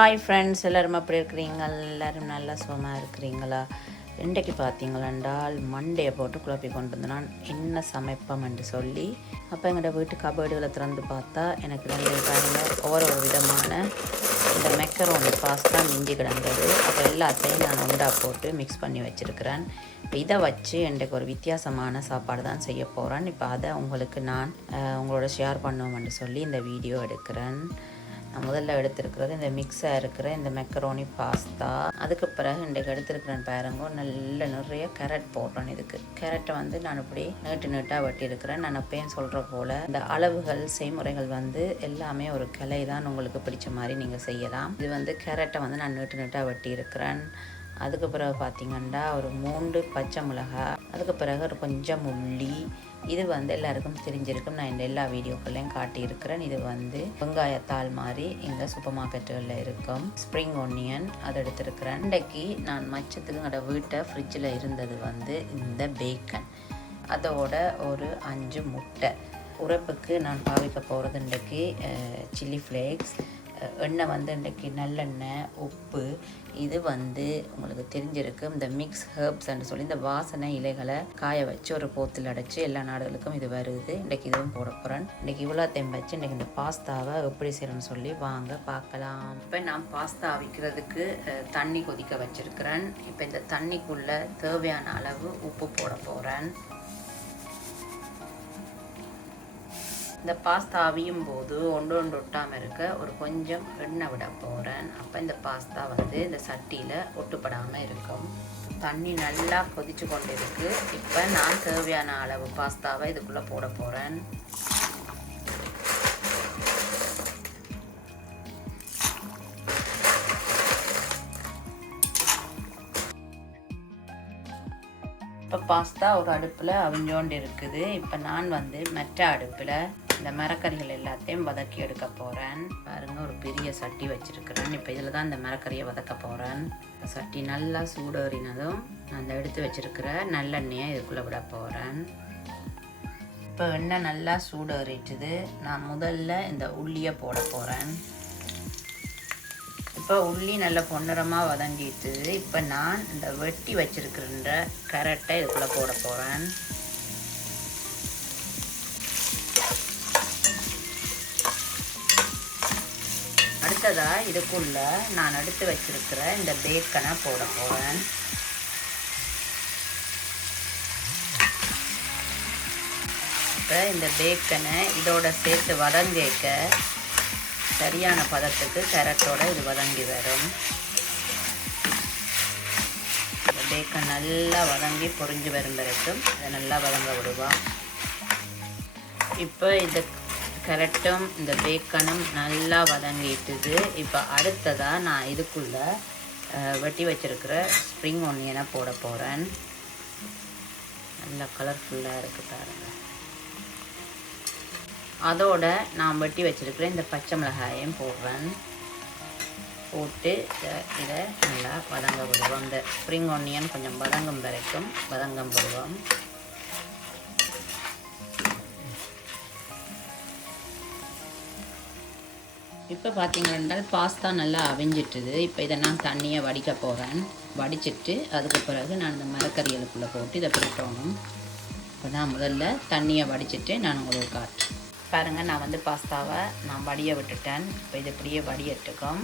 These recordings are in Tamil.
ஹாய் ஃப்ரெண்ட்ஸ், எல்லோரும் எப்படி இருக்கிறீங்க? எல்லோரும் நல்லா சுகமாக இருக்கிறீங்களா? இன்றைக்கு பார்த்தீங்களென்றால் மண்டையை போட்டு குழப்பி கொண்டு வந்து நான் என்ன சமைப்போம் என்று சொல்லி அப்போ எங்களோட வீட்டு கபேர்டுகளை திறந்து பார்த்தா எனக்கு ரெண்டு பாருங்கள் ஒவ்வொரு விதமான இந்த மெக்கரோனி பாஸ்தா மிஞ்சி கிடந்தது. அப்போ எல்லாத்தையும் நான் உண்டா போட்டு மிக்ஸ் பண்ணி வச்சுருக்கிறேன். இப்போ இதை வச்சு இன்றைக்கு ஒரு வித்தியாசமான சாப்பாடு தான் செய்ய போகிறேன். இப்போ அதை உங்களுக்கு நான் உங்களோட ஷேர் பண்ணுவோம்னு சொல்லி இந்த வீடியோ எடுக்கிறேன். நான் முதல்ல எடுத்துருக்கிறது இந்த மிக்ஸாக இருக்கிற இந்த மெக்கரோனி பாஸ்தா. அதுக்கு பிறகு இன்றைக்கு எடுத்துருக்கிறேன் பாருங்க, நிறைய கேரட் போடுறேன். இதுக்கு கேரட்டை வந்து நான் இப்படி நீட்டாக வெட்டியிருக்கிறேன். நான் அப்பயும் சொல்கிற போல் இந்த அளவுகள் செய்முறைகள் வந்து எல்லாமே ஒரு கிளை தான், உங்களுக்கு பிடிச்ச மாதிரி நீங்கள் செய்யலாம். இது வந்து கேரட்டை வந்து நான் நீட்டாக வெட்டியிருக்கிறேன். அதுக்கு பிறகு பார்த்திங்கன்னா ஒரு 3 பச்சை மிளகாய், அதுக்கு பிறகு ஒரு கொஞ்சம் உள்ளி. இது வந்து எல்லாருக்கும் தெரிஞ்சிருக்கும், நான் இந்த எல்லா வீடியோக்கள்லையும் காட்டியிருக்கிறேன். இது வந்து வெங்காயத்தாள் மாதிரி இங்கே சூப்பர் மார்க்கெட்டுகளில் இருக்கும். ஸ்ப்ரிங் ஒனியன் அதை எடுத்துருக்கிறேன். இன்றைக்கு நான் மச்சத்துக்கு எங்களோட வீட்டை ஃப்ரிட்ஜில் இருந்தது வந்து இந்த பேக்கன், அதோட ஒரு 5 முட்டை. உரைப்புக்கு நான் பாவிக்க போகிறது இன்றைக்கு சில்லி ஃப்ளேக்ஸ், எண்ணெய் வந்து இன்றைக்கி நல்லெண்ணெய், உப்பு. இது வந்து உங்களுக்கு தெரிஞ்சிருக்கு இந்த மிக்ஸ் ஹெர்ப்ஸ்ன்னு சொல்லி இந்த வாசனை இலைகளை காய வச்சு ஒரு போத்தில் அடைச்சி எல்லா நாடுகளுக்கும் இது வருது. இன்றைக்கி இதுவும் போட போகிறேன். இன்றைக்கி இவ்வளோத்தையும் வச்சு இன்றைக்கி இந்த பாஸ்தாவை எப்படி செய்யணும்னு சொல்லி வாங்க பார்க்கலாம். இப்போ நான் பாஸ்தா அவிக்கிறதுக்கு தண்ணி கொதிக்க வச்சுருக்கிறேன். இப்போ இந்த தண்ணிக்குள்ளே தேவையான அளவு உப்பு போட போகிறேன். இந்த பாஸ்தா அவியும் போது ஒன்று ஒட்டாமல் இருக்க ஒரு கொஞ்சம் எண்ணெய் விட போகிறேன். அப்போ இந்த பாஸ்தா வந்து இந்த சட்டியில் ஒட்டுப்படாமல் இருக்கும். தண்ணி நல்லா கொதிச்சு கொண்டு இருக்கு. இப்போ நான் தேவையான அளவு பாஸ்தாவை இதுக்குள்ளே போட போகிறேன். இப்போ பாஸ்தா ஒரு அடுப்பில் அவிஞ்சோண்டு இருக்குது. இப்போ நான் வந்து மற்ற அடுப்பில் இந்த மரக்கறிகள் எல்லாத்தையும் வதக்கி எடுக்க போகிறேன். பாருங்கள், ஒரு பெரிய சட்டி வச்சுருக்கிறேன். இப்போ இதில் தான் இந்த மரக்கறியை வதக்க போகிறேன். சட்டி நல்லா சூடேறினதும் நான் அந்த எடுத்து வச்சுருக்கிற நல்லெண்ணெயை இதுக்குள்ளே விட போகிறேன். இப்போ எண்ணெய் நல்லா சூடேறிட்டுது. நான் முதல்ல இந்த உள்ளியை போட போகிறேன். இப்போ உள்ளி நல்லா பொன்னிறமாக வதங்கிட்டு, இப்போ நான் இந்த வெட்டி வச்சிருக்கிற கேரட்டை இதுக்குள்ளே போட போகிறேன். அடுத்ததாக இதுக்குள்ளே நான் எடுத்து வச்சிருக்கிற இந்த பேக்கனை போட போகிறேன். இப்போ இந்த பேக்கனை இதோட சேர்த்து வதங்கிக்க சரியான பதத்துக்கு கேரட்டோட இது வதங்கி வரும். இந்த பேக்கன் நல்லா வதங்கி பொரிஞ்சு வரும் வரைக்கும் இதை நல்லா வதங்க விடுவோம். இப்போ இந்த கேரட்டும் இந்த பேக்கனும் நல்லா வதங்கிட்டுது. இப்போ அடுத்ததாக நான் இதுக்குள்ளே வெட்டி வச்சிருக்கிற ஸ்ப்ரிங் ஒனியனை போட போகிறேன். நல்லா கலர்ஃபுல்லாக இருக்குது பாருங்கள். அதோட நான் வெட்டி வச்சுருக்கிறேன் இந்த பச்சை மிளகாயையும் போடுறேன். போட்டு இதை நல்லா வதங்க விடுவோம். இந்த ஸ்ப்ரிங் ஒனியன் கொஞ்சம் வதங்கும் வரைக்கும் வதங்கம் விடுவோம். இப்போ பார்த்தீங்கன்னா பாஸ்தா நல்லா அவிஞ்சிட்டுது. இப்போ இதை நான் தண்ணியை வடிக்க போகிறேன். வடிச்சிட்டு அதுக்கு பிறகு நான் இந்த மரக்கறிகளுக்குள்ளே போட்டு இதை பிரிட்டோணும். இப்போ நான் முதல்ல தண்ணியை வடிச்சிட்டு நான் உங்களுக்கு காட்டுறேன். பாருங்கள், நான் வந்து பாஸ்தாவை நான் வடிய விட்டுட்டேன். இப்போ இது இப்படியே வடியட்டுக்கும்.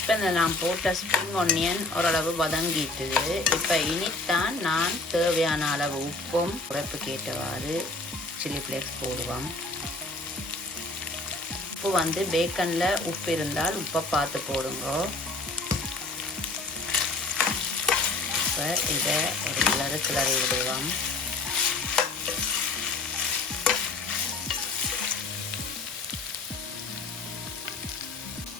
இப்போ இந்த நான் போட்ட ஸ்ப்ரிங் ஒனியன் ஓரளவு வதங்கிட்டுது. இப்போ இனித்தான் நான் தேவையான அளவு உப்பும் உரைப்பு கேட்டவாறு சில்லி ஃப்ளேக்ஸ் போடுவோம். உப்பு வந்து பேக்கனில் உப்பு இருந்தால் உப்பை பார்த்து போடுங்க. இப்போ இதை ஒரு கிளறி விடுவோம்.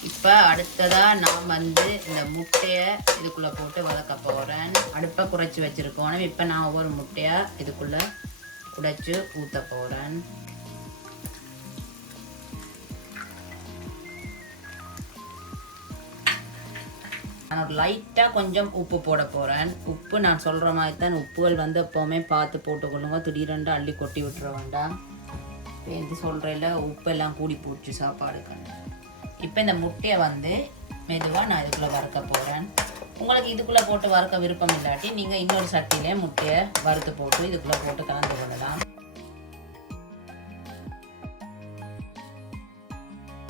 இப்போ அடுத்ததாக நான் வந்து இந்த முட்டையை இதுக்குள்ளே போட்டு வதக்க போகிறேன். அடுப்பை குறைச்சி வச்சுருக்கோம். இப்போ நான் ஒவ்வொரு முட்டையாக இதுக்குள்ளே உடைச்சி ஊற்ற போகிறேன். நான் ஒரு லைட்டாக கொஞ்சம் உப்பு போட போகிறேன். உப்பு நான் சொல்கிற மாதிரி தான் உப்புகள் வந்து எப்போவுமே பார்த்து போட்டுக்கொள்ளுங்க. திடீரென்று அள்ளி கொட்டி விட்டுற வேண்டாம். இப்போ எது சொல்கிறேன்ல, உப்பெல்லாம் கூடி போச்சு சாப்பாடுக்கு. இப்போ இந்த முட்டையை வந்து மெதுவாக நான் இதுக்குள்ளே வறுக்க போகிறேன். உங்களுக்கு இதுக்குள்ளே போட்டு வறுக்க விருப்பம் இல்லாட்டி நீங்கள் இன்னொரு சட்டியிலே முட்டையை வறுத்து போட்டு இதுக்குள்ளே போட்டு கலந்து கொள்ளலாம்.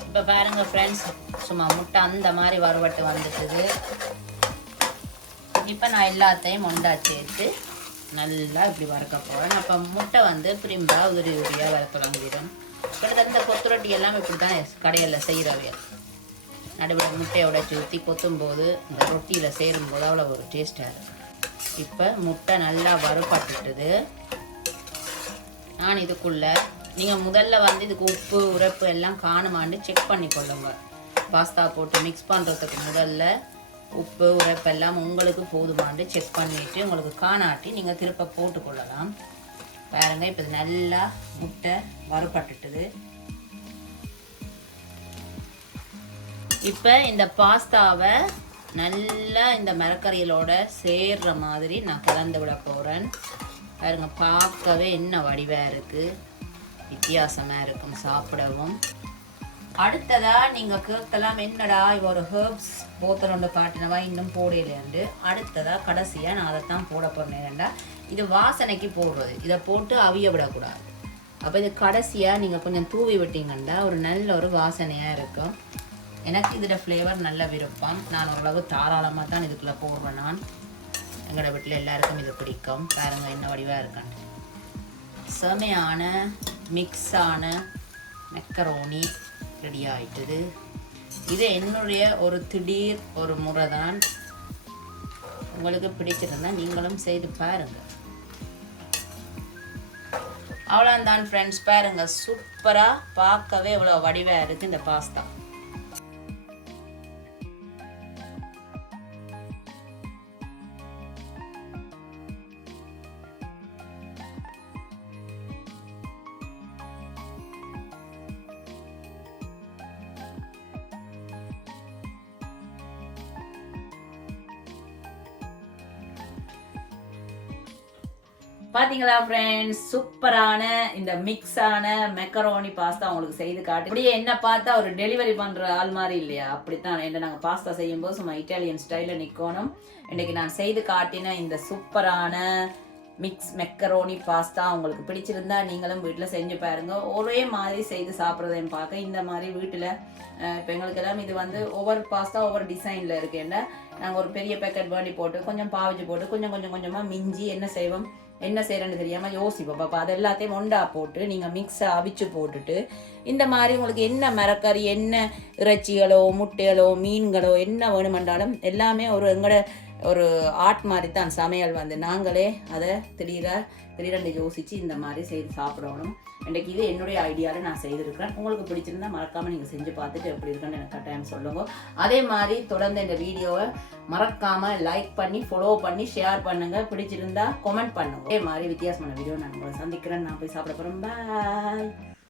இப்போ பாருங்கள் ஃப்ரெண்ட்ஸ், சும்மா முட்டை அந்த மாதிரி வறுவட்டு வந்துட்டுது. இப்போ நான் எல்லாத்தையும் ஒன்றா சேர்த்து நல்லா இப்படி வறுக்க போகிறேன். அப்போ முட்டை வந்து பிரிம்பாக உதிரியாக வறுக்கலாங்கிடும். கிட்டத்தட்ட இந்த கொத்து ரொட்டி எல்லாம் இப்படி தான் கடையில் செய்கிறவையல். நடுவில் முட்டையோட ஊற்றி கொத்தும்போது இந்த ரொட்டியில் சேரும்போது அவ்வளோ ஒரு டேஸ்ட்டாக இருக்கும். இப்போ முட்டை நல்லா வறுப்பட்டுட்டுது. நான் இதுக்குள்ளே நீங்கள் முதல்ல வந்து இதுக்கு உப்பு உரைப்பு எல்லாம் காணுமான்னு செக் பண்ணி கொள்ளுங்க. பாஸ்தா போட்டு மிக்ஸ் பண்ணுறதுக்கு முதல்ல உப்பு உரைப்பெல்லாம் உங்களுக்கு போதுமான்னு செக் பண்ணிவிட்டு உங்களுக்கு காணாட்டி நீங்கள் திருப்ப போட்டுக்கொள்ளலாம். பாருங்க, இப்போ இது நல்லா முட்டை வறுப்பட்டுட்டுது. இப்போ இந்த பாஸ்தாவை நல்லா இந்த மரக்கறிகளோட சேர்ற மாதிரி நான் கலந்து விட போகிறேன். பாருங்க, பார்க்கவே என்ன வடிவாக இருக்குது, வித்தியாசமாக இருக்கும் சாப்பிடவும். அடுத்ததாக நீங்கள் கேட்கலாம், என்னடா ஒரு ஹெர்ப்ஸ் போத்தல் ஒன்று காட்டினவா இன்னும் போடலையாண்டு. அடுத்ததாக கடைசியாக நான் அதைத்தான் போட போகிறேன்டா. இது வாசனைக்கு போடுறது, இதை போட்டு அவிய விடக்கூடாது. அப்போ இது கடைசியாக நீங்கள் கொஞ்சம் தூவி விட்டீங்கன்னா ஒரு நல்ல ஒரு வாசனையாக இருக்கும். எனக்கு இதில் ஃப்ளேவர் நல்ல விருப்பம். நான் ஓரளவு தாராளமாக தான் இதுக்குள்ளே போடுவேன். நான் எங்களோட வீட்டில் எல்லாருக்கும் இது பிடிக்கும். பாருங்க என்ன வடிவாக இருக்கான்னு. செமையான மிக்ஸான மெக்கரோனி ரெடி ஆகிட்டுது. இது என்னுடைய ஒரு திடீர் ஒரு முறை தான். உங்களுக்கு பிடிச்சிருந்தா நீங்களும் செய்து பாருங்கள். அவ்வளோதான் ஃப்ரெண்ட்ஸ், பாருங்கள் சூப்பராக பார்க்கவே இவ்வளோ வடிவாக இருக்குது இந்த பாஸ்தா. பாத்தீங்களா ஃப்ரெண்ட்ஸ், சூப்பரான இந்த மிக்ஸான மெக்கரோனி பாஸ்தா உங்களுக்கு செய்து காட்டு. இப்படியே என்ன பார்த்தா ஒரு டெலிவரி பண்ற ஆள் மாதிரி இல்லையா? அப்படித்தான். என்ன நாங்கள் பாஸ்தா செய்யும் போது சும்மா இட்டாலியன் ஸ்டைல நிற்கணும். இன்னைக்கு நான் செய்து காட்டின இந்த சூப்பரான மிக்ஸ் மெக்கரோனி பாஸ்தா உங்களுக்கு பிடிச்சிருந்தா நீங்களும் வீட்டில் செஞ்சு பாருங்க. ஒரே மாதிரி செய்து சாப்பிட்றதையும் பார்க்க இந்த மாதிரி வீட்டில் இப்போ எங்களுக்கு எல்லாம் இது வந்து ஒவ்வொரு பாஸ்தா ஒவ்வொரு டிசைனில் இருக்குன்னா நாங்கள் ஒரு பெரிய பேக்கெட் வேண்டி போட்டு கொஞ்சம் பாவிச்சு போட்டு கொஞ்சம் கொஞ்சமாக மிஞ்சி என்ன செய்வோம், என்ன செய்யறேன்னு தெரியாமல் யோசிப்போம். பாப்பா அது எல்லாத்தையும் ஒண்டா போட்டு நீங்கள் மிக்ஸை அவிச்சு போட்டுட்டு இந்த மாதிரி உங்களுக்கு என்ன மரக்கறி, என்ன இறைச்சிகளோ முட்டைகளோ மீன்களோ என்ன வேணுமென்றாலும் எல்லாமே ஒரு எங்களோட ஒரு ஆர்ட் மாதிரி தான் சமையல் வந்து. நாங்களே அதை திடீரென்று யோசித்து இந்த மாதிரி செய்து சாப்பிடணும். இன்றைக்கு இது என்னுடைய ஐடியாவில் நான் செய்திருக்கிறேன். உங்களுக்கு பிடிச்சிருந்தா மறக்காமல் நீங்கள் செஞ்சு பார்த்துட்டு எப்படி இருக்குன்னு எனக்கு கட்டாயம் சொல்லுங்க. அதே மாதிரி தொடர்ந்து இந்த வீடியோவை மறக்காமல் லைக் பண்ணி ஃபாலோ பண்ணி ஷேர் பண்ணுங்கள். பிடிச்சிருந்தா கமெண்ட் பண்ணுங்க. அதே மாதிரி வித்தியாசமான வீடியோ நான் உங்களை சந்திக்கிறேன். நான் போய் சாப்பிட போகிறேன். பாய்.